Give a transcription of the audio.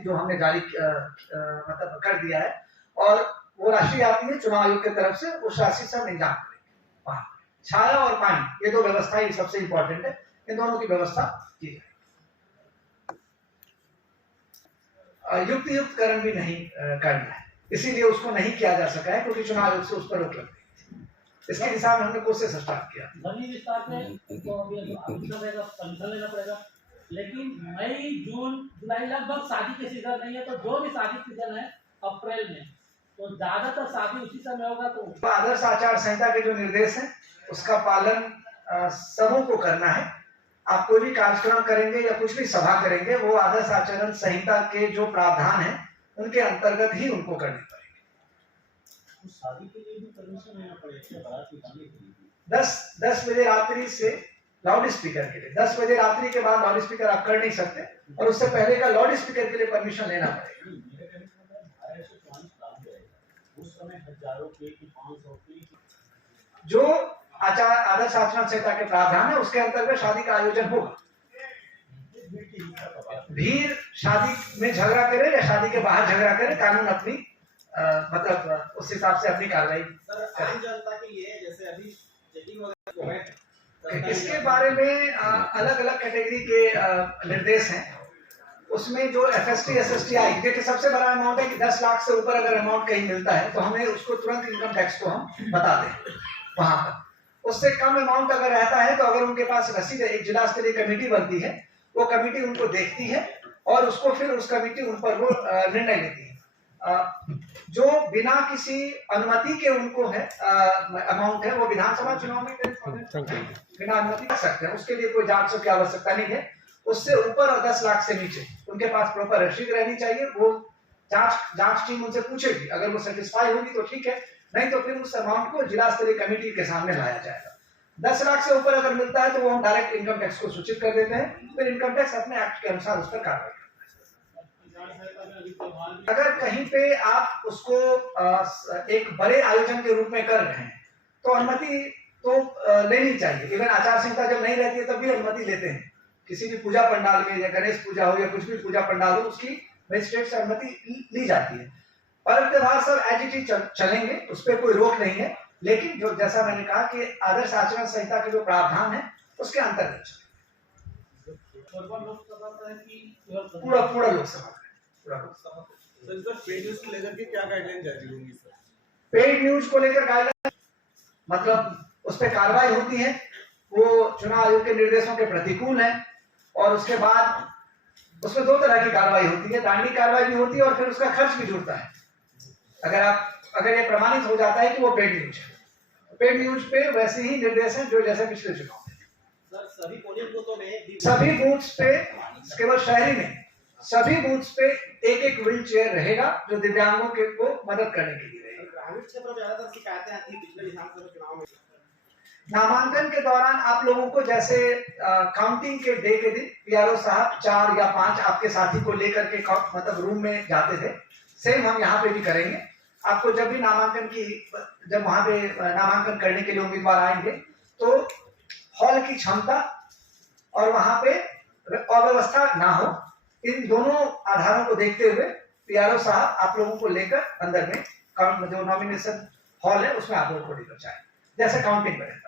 जो हमने जारी मतलब कर दिया है, और वो राशि आती है चुनाव आयोग की तरफ से, उस राशि से हम इंतजाम करेंगे। वहाँ छाया और पानी, ये दो व्यवस्था ही सबसे इंपॉर्टेंट है, इन दोनों की व्यवस्था की जाए। युक्तिकरण भी नहीं करना है, इसीलिए उसको नहीं किया जा सका है, क्योंकि चुनाव आयोग से उस पर रोक लग गई। इसके दिशा में हमने कोशिश स्टार्ट किया। विस्तार में तो परमिशन लेना पड़ेगा, लेकिन मई जून जुलाई लगभग शादी के सीजन नहीं है, तो जो भी शादी सीजन है अप्रैल में, तो ज्यादातर शादी उसी समय होगा। तो आदर्श आचार संहिता के जो निर्देश हैं उसका पालन सबों को करना है। आप कोई भी कार्यक्रम करेंगे या कुछ भी सभा करेंगे, वो आदर्श आचरण संहिता के जो प्रावधान है उनके अंतर्गत ही उनको करनी पड़ेगी। शादी के लिए भी परमिशन लेना पड़ेगा, 10 बजे रात्रि से लाउड स्पीकर के लिए, 10 बजे रात्रि के बाद लाउड स्पीकर आप कर नहीं सकते, और उससे पहले का लाउड स्पीकर के लिए परमिशन लेना पड़ेगा। उस समय हजारों के 500 के जो आदर्श आचरण संहिता के प्रावधान है उसके अंतर्गत शादी का आयोजन होगा। भीड़ शादी में झगड़ा करे या शादी के बाहर झगड़ा करे, कानून अपनी मतलब उस हिसाब से अपनी कार्रवाई। आम जनता के लिए जैसे अभी चेकिंग वगैरह है, इसके बारे में अलग अलग कैटेगरी के निर्देश हैं। उसमें जो FST SST आई, देखिए सबसे बड़ा अमाउंट है कि 10 लाख से ऊपर अगर अमाउंट कहीं मिलता है तो हमें उसको तुरंत इनकम टैक्स को हम बता दें वहां पर। उससे कम अमाउंट अगर रहता है तो अगर उनके पास रसीद, एक जिला स्तरीय कमेटी बनती है, वो कमेटी उनको देखती है और उसको फिर उस कमेटी उन पर वो निर्णय लेती है। जो बिना किसी अनुमति के उनको है अमाउंट है, वो विधानसभा चुनाव में बिना अनुमति कर सकते हैं, उसके लिए कोई जांच की आवश्यकता नहीं है। उससे ऊपर और 10 लाख से नीचे उनके पास प्रॉपर रसीद रहनी चाहिए। वो जांच टीम उनसे पूछेगी, अगर वो सेटिस्फाई होगी तो ठीक है, नहीं तो फिर उस अमाउंट को जिला स्तरीय कमेटी के सामने लाया जाएगा। 10 लाख से ऊपर अगर मिलता है तो वो हम डायरेक्ट इनकम टैक्स को सूचित कर देते हैं, फिर इनकम टैक्स अपने एक्ट के अनुसार उस पर कार्रवाई करता है। अगर कहीं पे आप उसको एक बड़े आयोजन के रूप में कर रहे हैं तो अनुमति तो लेनी चाहिए। इवन आचार संहिता जब नहीं रहती है तब भी अनुमति लेते हैं। किसी भी पूजा पंडाल में, या गणेश पूजा हो या कुछ भी पूजा पंडाल हो, उसकी मजिस्ट्रेट से अनुमति ली जाती है। पर्व त्योहार सब एज इट इज चलेंगे, उस पर कोई रोक नहीं है, लेकिन जो जैसा मैंने कहा कि आदर्श आचरण संहिता के जो प्रावधान है उसके अंतर्गत पूरा लोकसभा पेड न्यूज को लेकर के क्या गाइडलाइन जारी होंगी सर? पेड न्यूज को लेकर गाइडलाइन मतलब उस पर कार्रवाई होती है, वो चुनाव आयोग के निर्देशों के प्रतिकूल है, और उसके बाद उसमें 2 तरह की कार्रवाई होती है, दंडनीय कार्रवाई भी होती है और फिर उसका खर्च भी जुड़ता है। अगर ये प्रमाणित हो जाता है कि वो पेड न्यूज है, पेड न्यूज पे वैसे ही निर्देश हैं जो जैसे पिछले चुनाव में। सभी पोलिंग बूथों में, सभी बूथ्स पे, केवल शहरी में, सभी बूथ्स पे एक व्हील चेयर रहेगा जो दिव्यांगों के को मदद करने के लिए रहेगा। ग्रामीण क्षेत्र में ज्यादातर शिकायतें आती है पिछले विधानसभा चुनाव में। नामांकन के दौरान आप लोगों को जैसे काउंटिंग के डे के दिन PRO साहब 4 या 5 आपके साथी को लेकर के मतलब रूम में जाते थे, सेम हम यहाँ पे भी करेंगे। आपको जब भी जब वहां पे नामांकन करने के लिए उम्मीदवार आएंगे तो हॉल की क्षमता और वहां पे अव्यवस्था ना हो, इन दोनों आधारों को देखते हुए PRO साहब आप लोगों को लेकर अंदर में जो नॉमिनेशन हॉल है उसमें आप लोगों को लेकर जाए, जैसे काउंटिंग में रहता है।